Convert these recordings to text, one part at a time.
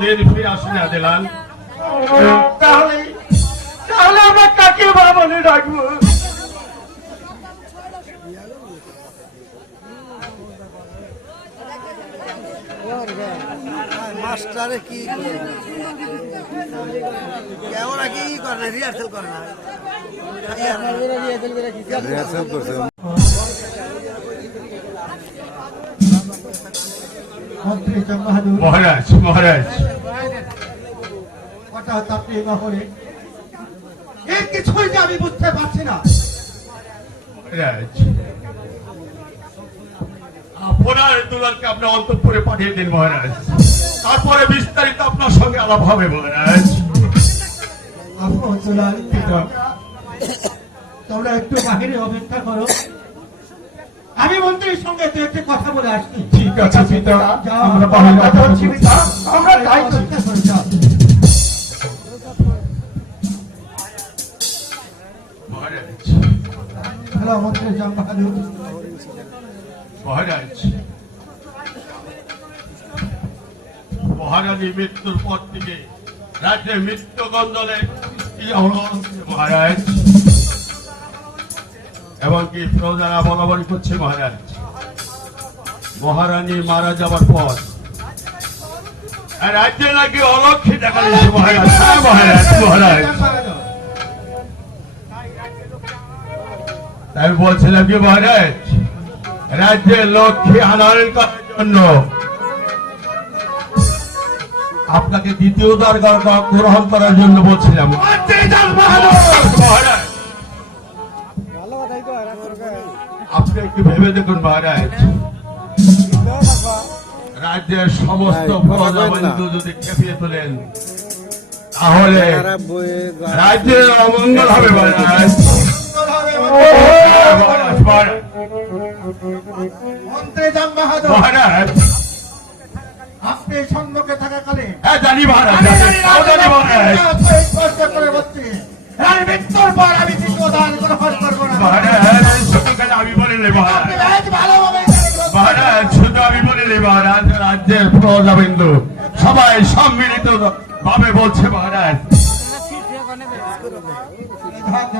কোনোদিন ফিরে আসে না দিলাল। তাহলে তাহলে আমরা কাকে বলে রাখব মাস্টারে কি ক্যামেরা কি করে না রিহার্সেল করে না। রিহার্সাল করছে। মন্ত্রী চন্দ্রহাদুর মহারাজ মহারাজ। হঠাৎ আপনি এই মহলে। এর কিছুই যে আমি বুঝতে পারছি না। মহারাজ আপনার দুলালকে আপনার অন্তঃপুরে পাঠিয়ে দিন মহারাজ। তারপরে বিস্তারিত আপনার সঙ্গে আলাপ হবে মহারাজ। আপন দুলাল তোমরা একটু বাহিরে অপেক্ষা করো। মন্ত্রীর সঙ্গে দু একটি কথা বলে আসছি ঠিক আছে পিতা আমরা যাচ্ছি পিতা আমরা তাই মহারাজ মহারানী মৃত্যুর পর থেকে রাজ্যে মৃত্যু গন্ধলে মহারাজ? এমনকি প্রজারা বলাবলি করছে মহারাজ। মহারানী মারা যাবার পর রাজ্যে নাকি অলক্ষে দেখা দিচ্ছে মহারাজ। হ্যাঁ, মহারাজ। মহারাজ। তাই বলছিলাম কি মহারাজ রাজ্যের লক্ষ্মী করার জন্য আপনাকে দ্বিতীয় দরকার গ্রহণ করার জন্য বলছিলাম। আপনি একটু ভেবে দেখুন মহারাজ। রাজ্যের সমস্ত। প্রজাবন্ধু যদি খেপিয়ে তোলেন তাহলে রাজ্যের অমঙ্গল হবে মহারাজ আপনি থাকাকালে হ্যাঁ জানি মহারাজ আমি জানি, জানি না, তাও জানি মহারাজ। করে বলছি। এর মৃত্যুর পর আমি সিংহদান গ্রহণ করব না। মহারাজ আমি বলিনি মহারাজ। ভালোভাবে মহারাজ রাজ্যের প্রজাবিন্দু সবাই সম্মিলিত ভাবে বলছে মহারাজ।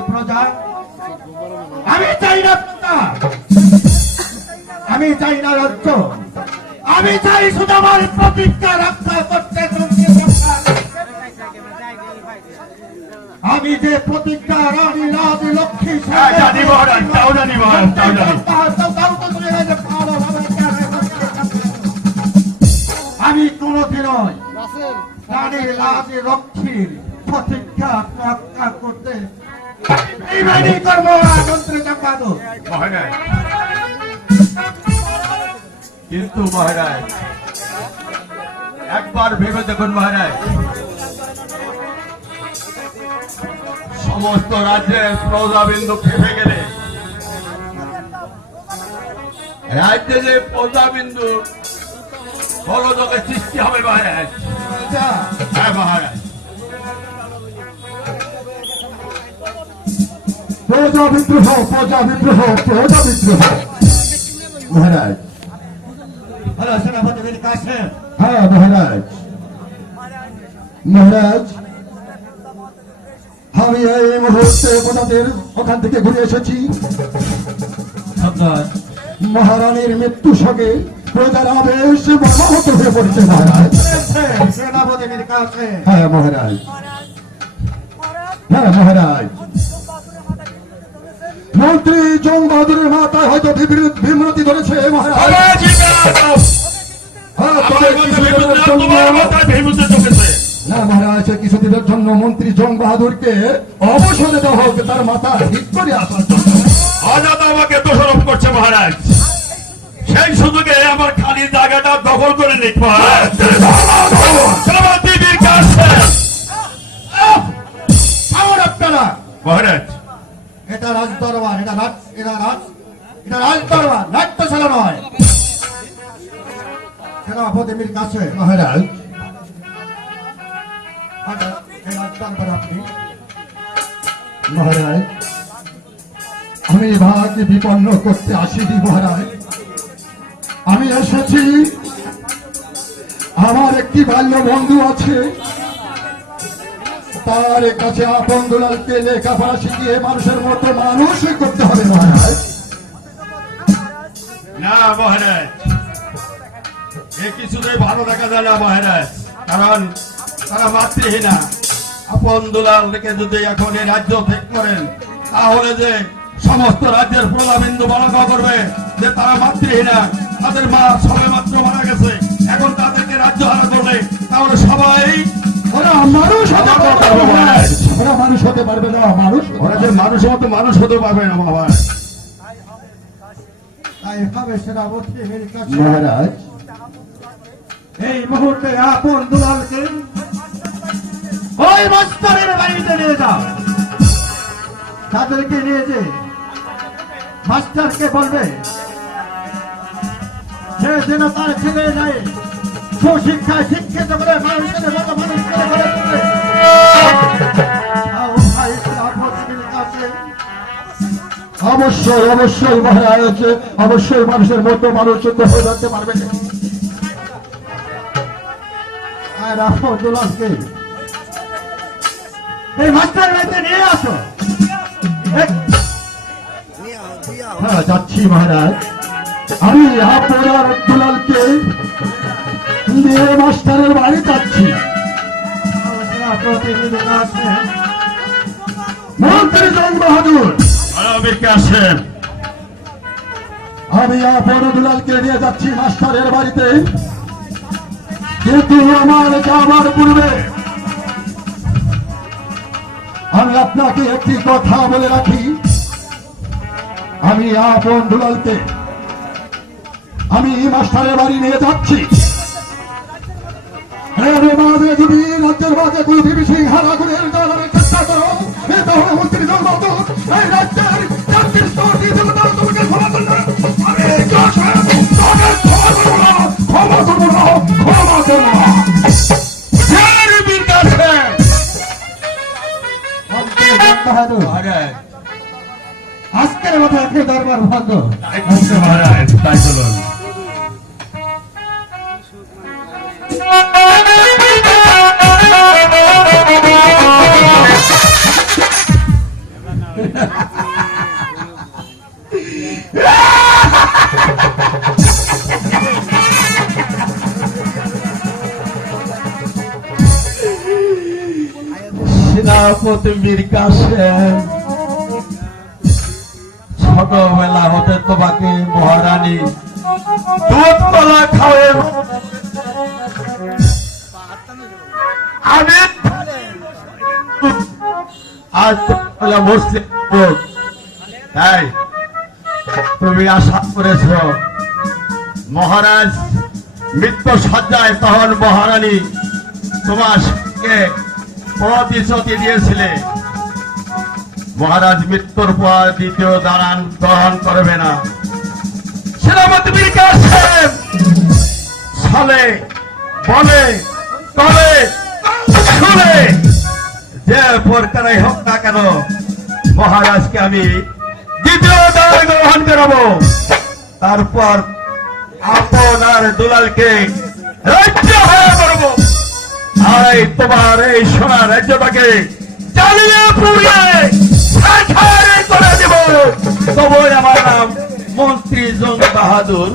প্রজা আমি চাই না আমি চাই না রাজ্য। আমি চাই শুধু আমার প্রতিজ্ঞা রক্ষা করতে আমি যে প্রতিজ্ঞা রানী রাজ লক্ষ্মী আমি কোনদিনও রানী রাজ লক্ষ্মীর প্রতিজ্ঞা রক্ষা করতে মহারাজ। কিন্তু মহারাজ একবার ভেবে দেখুন মহারাজ। সমস্ত রাজ্যের প্রজাবিন্দু খেপে গেলে রাজ্যে যে প্রজাবিন্দু বড়দকে সৃষ্টি হবে মহারাজ। হ্যাঁ মহারাজ। প্রজা বিদ্রোহ প্রজা বিদ্রোহ প্রজা বিদ্রোহ মহারাজ। হ্যালো সেনাপতি বীর কাশেম হ্যাঁ মহারাজ। মহারাজ আমি এই মুহূর্তে প্রজাদের ওখান থেকে ঘুরে এসেছি। মহারানীর মৃত্যু সঙ্গে প্রজারা বেশ মর্মাহত হয়ে পড়েছে মহারাজ। হ্যাঁ মহারাজ। হ্যাঁ মহারাজ। মন্ত্রী জং বাহাদুরের মাথায় হয়তো ধরেছে মহারাজ। হ্যাঁ, না মহারাজ কিছুদিনের জন্য মন্ত্রী জং বাহাদুরকে অবসরে দেওয়া হোক তার মাথা ঠিক করে আসার জন্য আজাদ আমাকে দোষারোপ করছে মহারাজ। সেই সুযোগে আমার খালি জায়গাটা দখল করে মহারাজ কাছে। আপনারা। মহারাজ। এটা রাজ দরবার এটা রাজ এটা রাজ এটা রাজ দরবার নাট্যশালা নয়। সেনাপতির কাছে মহারাজ। আচ্ছা, আপনি। মহারাজ আমি ভাগ বিপন্ন করতে আসিনি মহারাজ। আমি এসেছি। আমার একটি বাল্য বন্ধু আছে। তার কাছে আপন দুলালকে লেখাপড়া শিখিয়ে মানুষের মতো মানুষ করতে হবে মহারাজ না, মহারাজ। এ কিছুতেই ভালো দেখা যায় না, মহারাজ। কারণ তারা মাতৃহীনা। আপন যদি এখন এই রাজ্য ত্যাগ করেন, তাহলে যে সমস্ত রাজ্যের প্রজাবিন্দু বলাকা করবে যে তারা মাতৃহীনা। তাদের মা সবে মাত্র মারা গেছে। এখন তাদেরকে রাজ্য হারা করলে তাহলে সবাই ওরা মানুষ হতে পারবে না, ওরা মানুষ হতে পারবে না মানুষ ওরা যে মানুষ মতো মানুষ হতে পারবে না মহারাজ তাই হবে সেনাপতির কাছে মহারাজ। এই মুহূর্তে আপন দুলালকে ওই মাস্টারের বাড়িতে নিয়ে যাও। তাদেরকে নিয়ে যে মাস্টারকে বলবে যেন তার ছেলে নাই সুশিক্ষায় শিক্ষিত করে মানুষের মতো মানুষ করে অবশ্যই অবশ্যই মহারাজ অবশ্যই মানুষের মতো মানুষ হয়ে থাকতে পারবে আর আপন দুলালকে। এই মাস্টার বাড়িতে নিয়ে আসো। হ্যাঁ যাচ্ছি মহারাজ। আমি নিয়ে মাস্টারের বাড়ি যাচ্ছি। মন্ত্রী জং বাহাদুর কাসেম আমি আপন দুলালকে নিয়ে যাচ্ছি মাস্টারের বাড়িতে। কিন্তু আমার যাবার পূর্বে আমি আপনাকে একটি কথা বলে রাখি। আমি আপন দুলালকে আমি এই মাস্টারের বাড়ি নিয়ে যাচ্ছি। যদি রাজ্যের মাঝে কুলদীপ সিং করে চেষ্টা করো এই রাজ্যের সেনাপতি মীর কাসেম ছোটবেলা হতে তোমাকে মহারানী দুধ কলা খাওয়ে আমি আজ তোমরা মুসলিম তাই তুমি আশা করেছ, মহারাজ মৃত্যু সজ্জায় তখন মহারানী তোমাকে প্রতিশ্রুতি দিয়েছিলে। মহারাজ মৃত্যুর পর দ্বিতীয় দাঁড়ান গ্রহণ করবে না। যে প্রকারে হোক না কেন, মহারাজকে আমি দ্বিতীয় দাঁড়ান গ্রহণ করাবো। তারপর আপনার দুলালকে রাজ্য হয়ে করব আর তোমার এই সোনা রাজ্যটাকে চালিয়ে পুড়িয়ে করে দেব। তবুই আমার নাম মন্ত্রী জং বাহাদুর।